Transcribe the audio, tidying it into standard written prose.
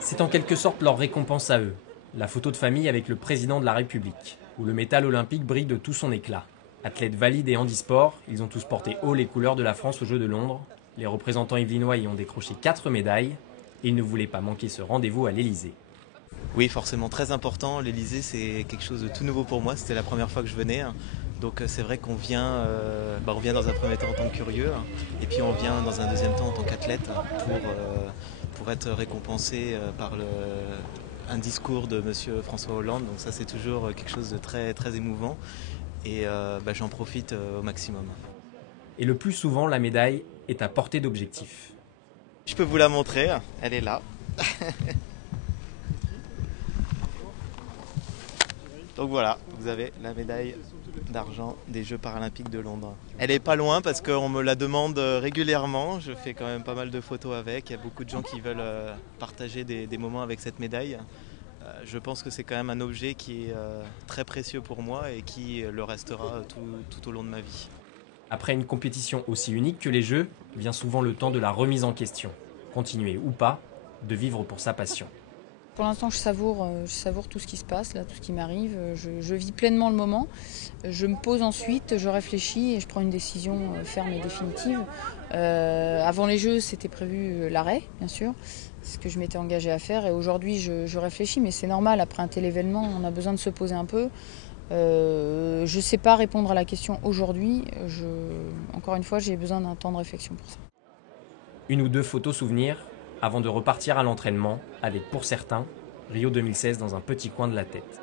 C'est en quelque sorte leur récompense à eux, la photo de famille avec le président de la République, où le métal olympique brille de tout son éclat. Athlètes valides et handisport, ils ont tous porté haut les couleurs de la France aux Jeux de Londres. Les représentants yvelinois y ont décroché 4 médailles, et ils ne voulaient pas manquer ce rendez-vous à l'Elysée. Oui, forcément très important. L'Elysée, c'est quelque chose de tout nouveau pour moi. C'était la première fois que je venais. Donc c'est vrai qu'on vient, on vient dans un premier temps en tant que curieux, et puis on vient dans un deuxième temps en tant qu'athlète pour être récompensé par un discours de Monsieur François Hollande. Donc ça, c'est toujours quelque chose de très, très émouvant. Et j'en profite au maximum. Et le plus souvent, la médaille est à portée d'objectif. Je peux vous la montrer, elle est là. Donc voilà, vous avez la médaille d'argent des Jeux paralympiques de Londres. Elle est pas loin parce qu'on me la demande régulièrement. Je fais quand même pas mal de photos avec. Il y a beaucoup de gens qui veulent partager des moments avec cette médaille. Je pense que c'est quand même un objet qui est très précieux pour moi et qui le restera tout au long de ma vie. Après une compétition aussi unique que les Jeux, vient souvent le temps de la remise en question. Continuer ou pas, de vivre pour sa passion. Pour l'instant, je savoure tout ce qui se passe, là, tout ce qui m'arrive. Je vis pleinement le moment. Je me pose ensuite, je réfléchis et je prends une décision ferme et définitive. Avant les Jeux, c'était prévu l'arrêt, bien sûr, c'est ce que je m'étais engagée à faire. Et aujourd'hui, je réfléchis, mais c'est normal. Après un tel événement, on a besoin de se poser un peu. Je ne sais pas répondre à la question aujourd'hui. Encore une fois, j'ai besoin d'un temps de réflexion pour ça. Une ou deux photos souvenirs avant de repartir à l'entraînement avec, pour certains, Rio 2016 dans un petit coin de la tête.